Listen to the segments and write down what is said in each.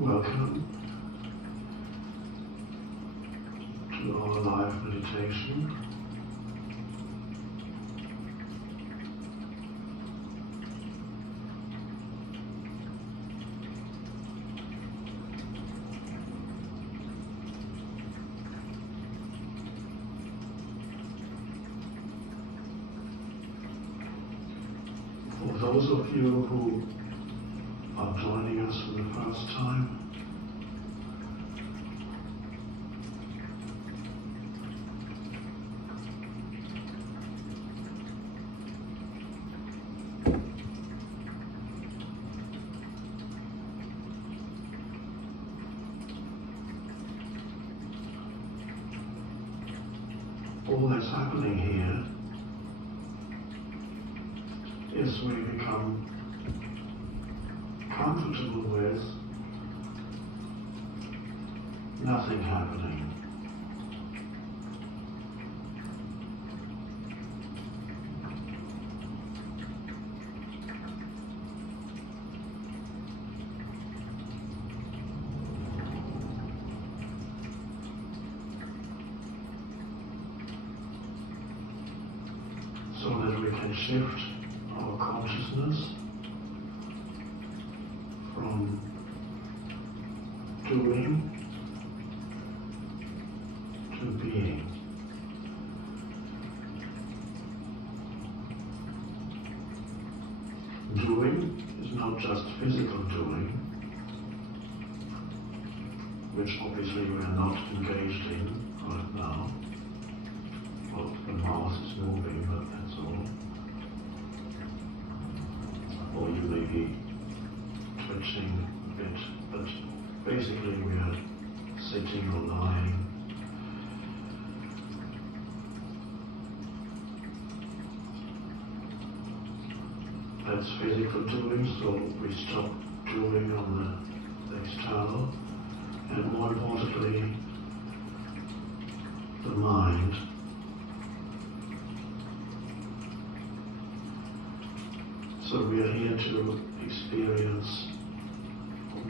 Welcome to our live meditation. For those of you who are joining us for the first time, all that's happening here is we become comfortable with nothing happening. So that we can shift our consciousness from doing to being. Doing is not just physical doing, which obviously we are not engaged in right now. Well, the mouse is moving, but that's all. Or you may be twitching a bit, but basically we are sitting or lying. That's physical doing, so we stop doing on the external, and more importantly, the mind. So we are here to experience,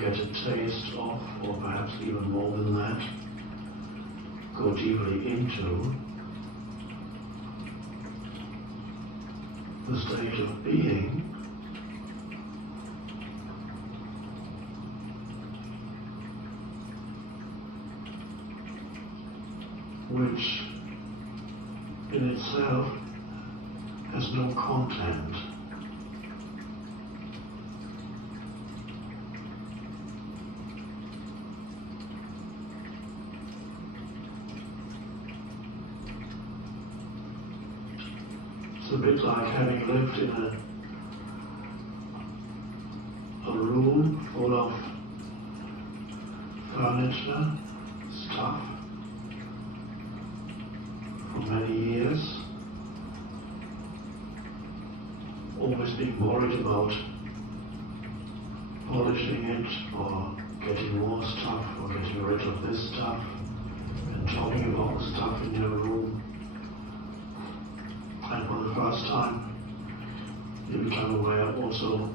get a taste of, or perhaps even more than that, go deeply into the state of being which in itself has no content. It's a bit like having lived in a room full of furniture, stuff, for many years, always being worried about polishing it or getting more stuff or getting rid of this stuff and talking about the stuff in your room. And for the first time, you become aware also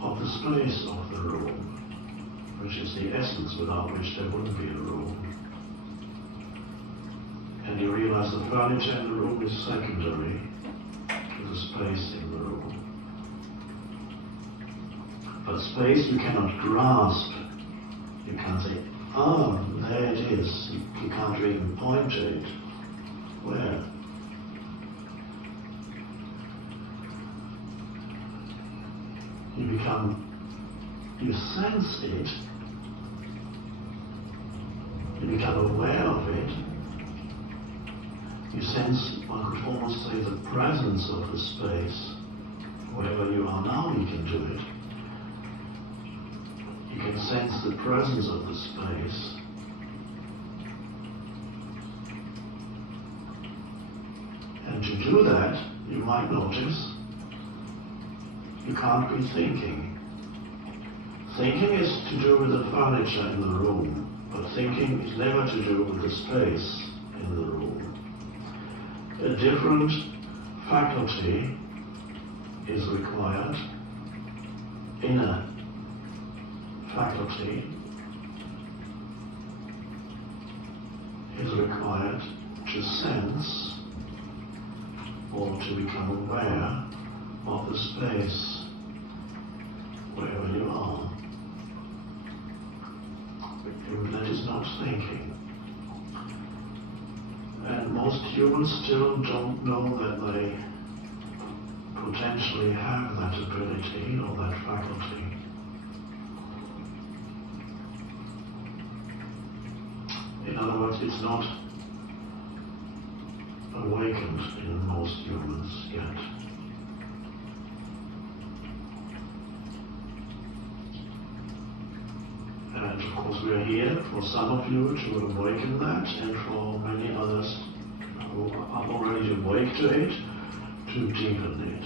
of the space of the room, which is the essence without which there wouldn't be a room. And you realize the furniture in the room is secondary to the space in the room. But space you cannot grasp. You can't say, oh, there it is. You can't even point to it. Where? You sense it, you become aware of it, you sense, one could almost say, the presence of the space. Wherever you are now, you can do it. You can sense the presence of the space. And to do that, you might notice, you can't be thinking. Thinking is to do with the furniture in the room, but thinking is never to do with the space in the room. A different faculty is required, inner faculty is required to sense or to become aware of the space wherever you are. That is not thinking. And most humans still don't know that they potentially have that ability or that faculty. In other words, it's not awakened in most humans yet. And of course we are here for some of you to awaken that, and for many others who are already awake to it, to deepen it.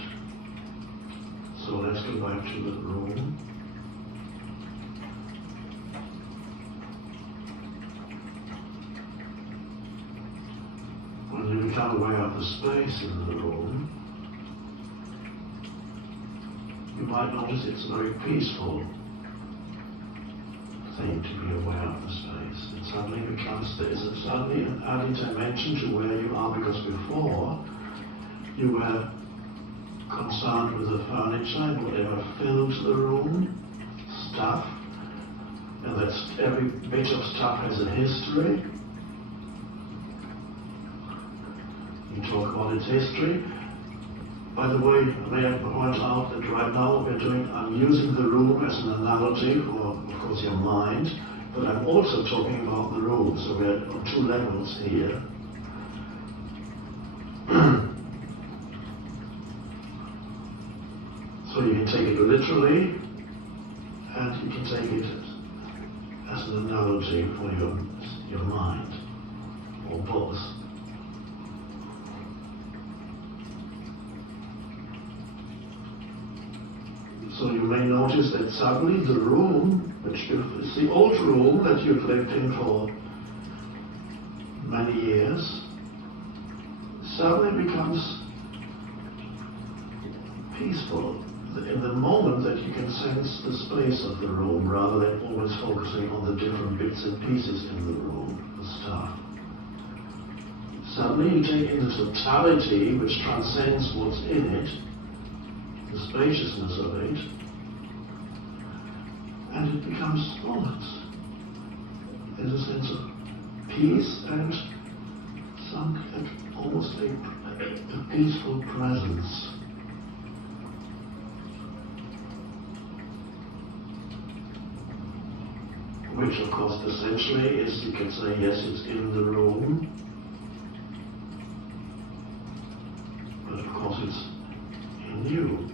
So let's go back to the room. When you become aware of the space in the room, you might notice it's a very peaceful thing to be aware of the space. It suddenly becomes, there is suddenly an added dimension to where you are, because before you were concerned with the furniture and whatever filled the room, stuff, and that every bit of stuff has a history. You talk about its history. By the way, may I point out that right now I'm using the room as an analogy for, of course, your mind, but I'm also talking about the room, so we're on two levels here. So you can take it literally, and you can take it as an analogy for your mind, or both. So you may notice that suddenly the room, which is the old room that you've lived in for many years, suddenly becomes peaceful in the moment that you can sense the space of the room, rather than always focusing on the different bits and pieces in the room, the stuff. Suddenly you take in the totality which transcends what's in it, the spaciousness of it, and it becomes fullness. There's a sense of peace and almost a peaceful presence. Which of course essentially is, you can say, yes, it's in the room, but of course it's in you.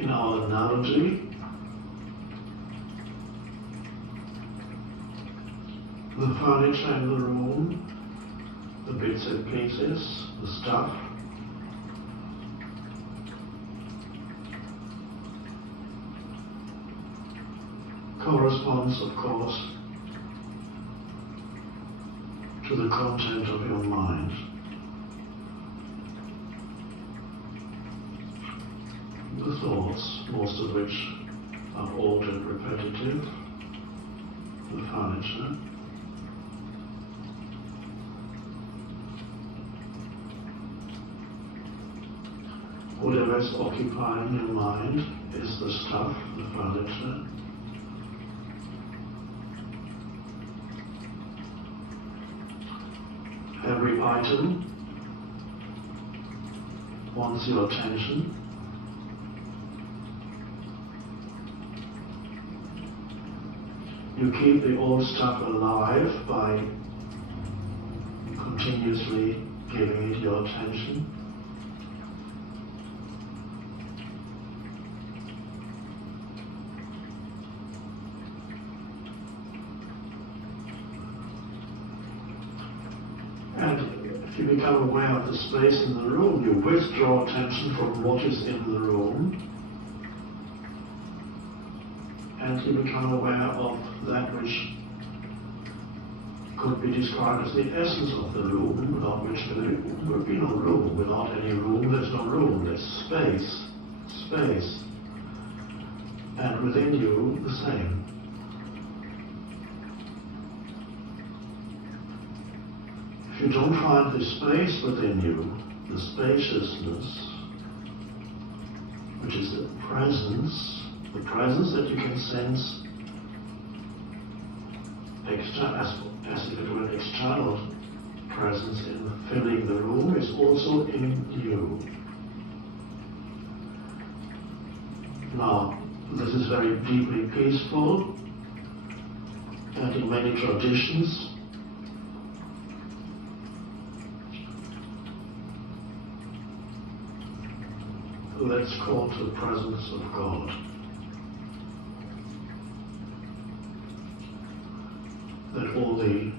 In our analogy, the furniture in the room, the bits and pieces, the stuff, corresponds, of course, to the content of your mind. The thoughts, most of which are old and repetitive, the furniture, whatever is occupying your mind is the stuff, the furniture. Every item wants your attention. You keep the old stuff alive by continuously giving it your attention. And if you become aware of the space in the room, you withdraw attention from what is in the room, and you become aware of that which could be described as the essence of the room, without which there would be no room. Without any room, there's no room. There's space. Space. And within you, the same. If you don't find the space within you, the spaciousness, which is the presence that you can sense as if it were an external presence in filling the room, is also in you. Now, this is very deeply peaceful, and in many traditions, that's called the presence of God. That all the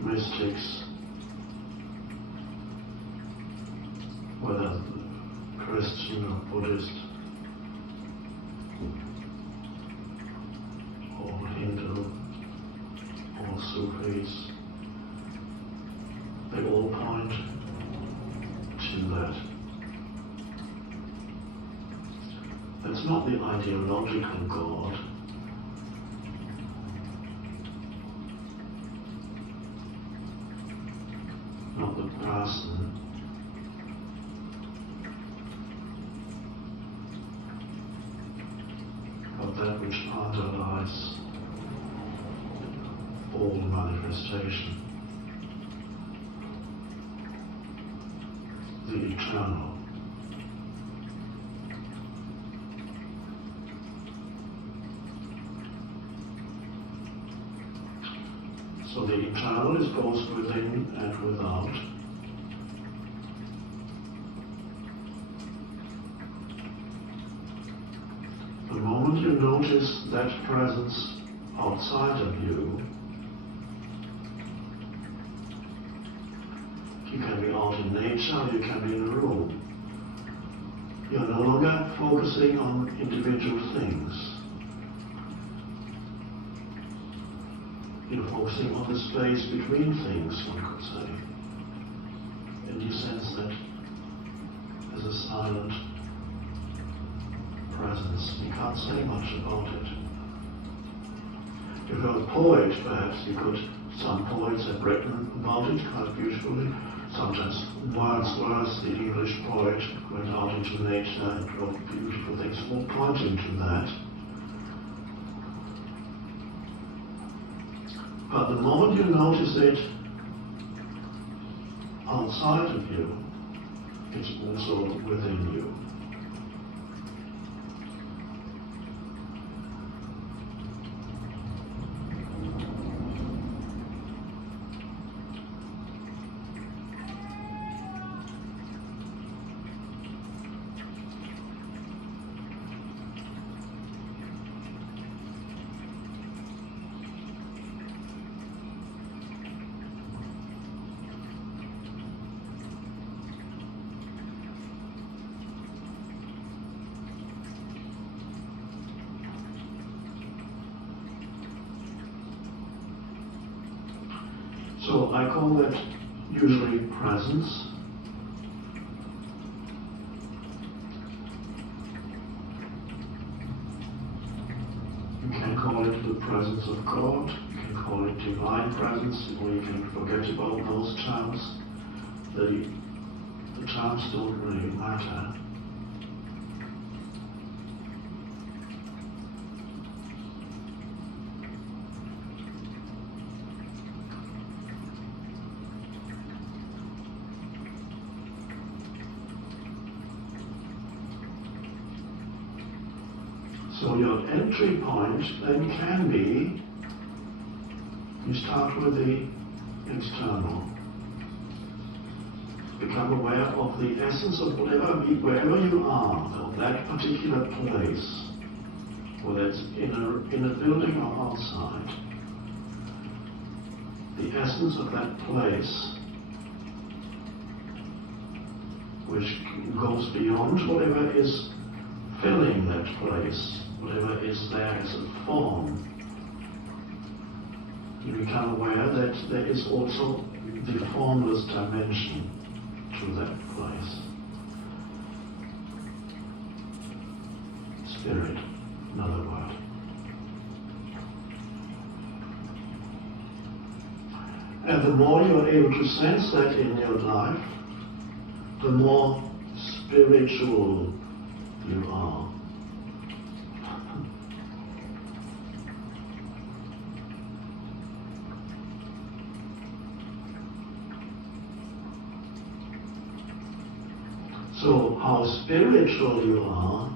mystics, whether Christian or Buddhist or Hindu or Sufis, they all point to that. It's not the ideological God, not the person, but that which underlies all manifestation, the eternal. So the eternal is both within and without. The moment you notice that presence outside of you, you can be out in nature, you can be in a room. You're no longer focusing on individual things. You're focusing on the space between things, one could say. And you sense that as a silent presence. You can't say much about it. If you're a poet, perhaps some poets have written about it quite beautifully. Sometimes Wordsworth, the English poet, went out into nature and wrote beautiful things, all pointing to that. But the moment you notice it outside of you, it's also within you. So I call that usually presence. You can call it the presence of God, you can call it divine presence, or you can forget about those terms. The terms don't really matter. So your entry point then can be, you start with the external. Become aware of the essence of wherever you are, of that particular place, whether it's in a building or outside. The essence of that place, which goes beyond whatever is filling that place, whatever is there as a form. You become aware that there is also the formless dimension to to that place. Spirit, another word. And the more you're able to sense that in your life, the more spiritual you are. So how spiritual you are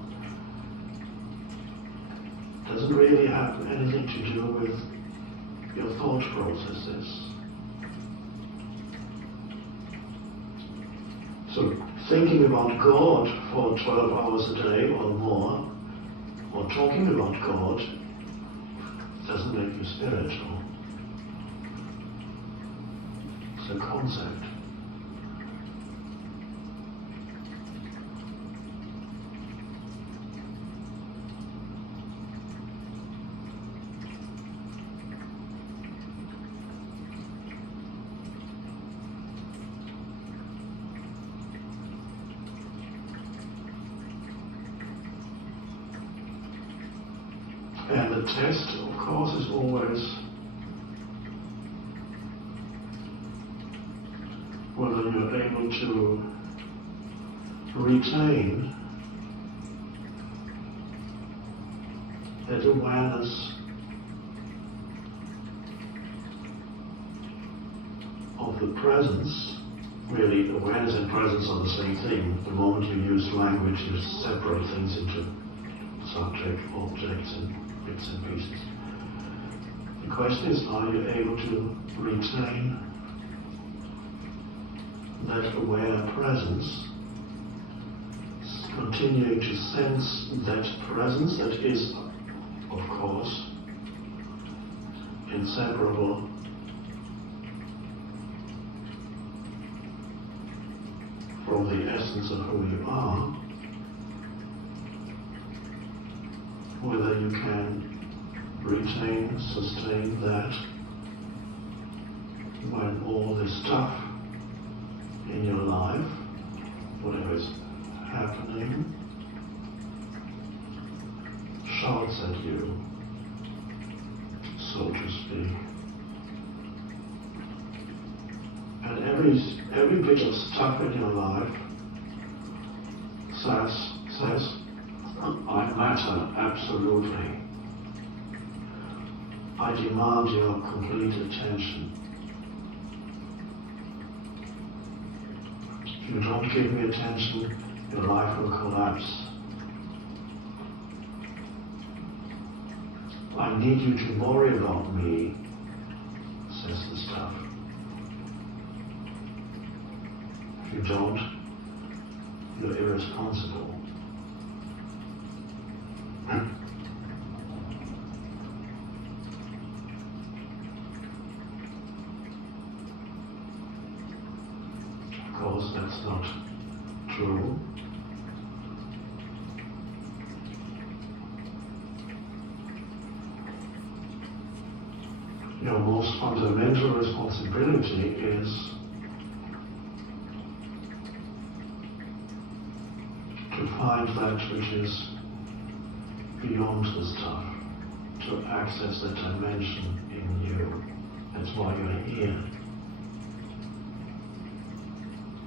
doesn't really have anything to do with your thought processes. So thinking about God for 12 hours a day or more, or talking about God, doesn't make you spiritual. It's a concept. And the test, of course, is always whether you're able to retain that awareness of the presence. Really, awareness and presence are the same thing. The moment you use language, you separate things into subject, objects, and bits and pieces. The question is, are you able to retain that aware presence, continuing to sense that presence that is, of course, inseparable from the essence of who you are, whether you can retain, sustain that when all this stuff in your life, whatever is happening, shouts at you, so to speak. And every bit of stuff in your life says, I matter, absolutely. I demand your complete attention. If you don't give me attention, your life will collapse. I need you to worry about me, says the stuff. If you don't, you're irresponsible. Of course, that's not true. Your most fundamental responsibility is to find that which is beyond the stuff, to access that dimension in you. That's why you're here.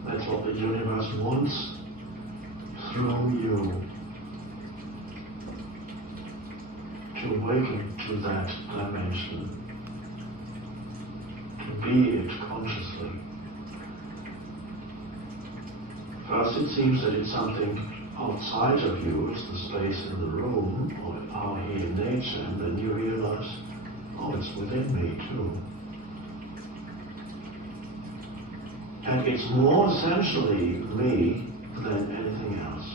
That's what the universe wants through you, to awaken to that dimension, to be it consciously. First it seems that it's something outside of you, it's the space in the room, or out here in nature, and then you realize, oh, it's within me too. And it's more essentially me than anything else.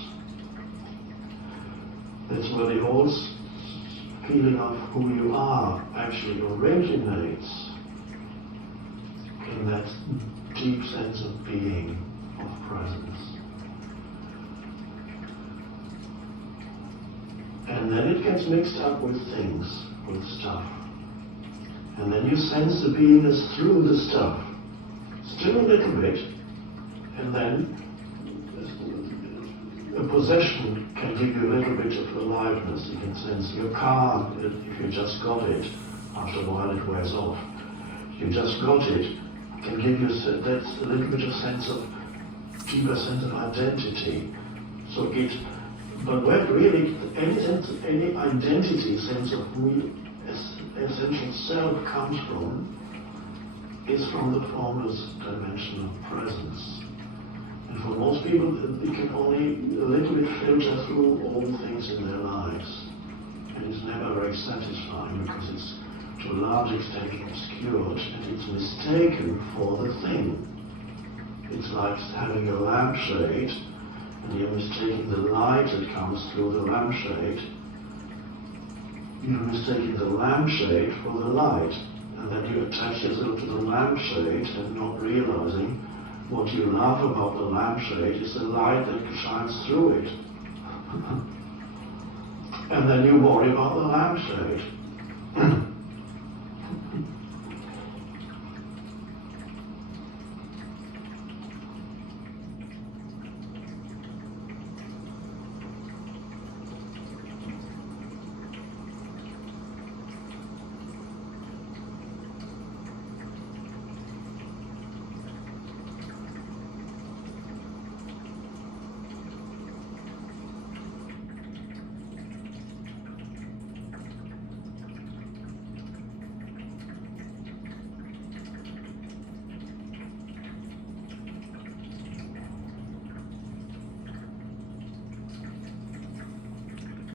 That's where the whole feeling of who you are actually originates, in that deep sense of being, of presence. And then it gets mixed up with things, with stuff. And then you sense the beingness through the stuff. Still a little bit, And then a possession can give you a little bit of aliveness. You can sense your car, if you just got it, after a while it wears off. If you just got it, can give you that's a little bit of sense of, deeper sense of identity. So but where really any identity, sense of me, essential self comes from, is from the formless dimension of presence. And for most people, it can only a little bit filter through all things in their lives. And it's never very satisfying because it's to a large extent obscured and it's mistaken for the thing. It's like having a lampshade and you're mistaking the light that comes through the lampshade. You're mistaking the lampshade for the light. And then you attach yourself to the lampshade and not realizing what you love about the lampshade is the light that shines through it. And then you worry about the lampshade.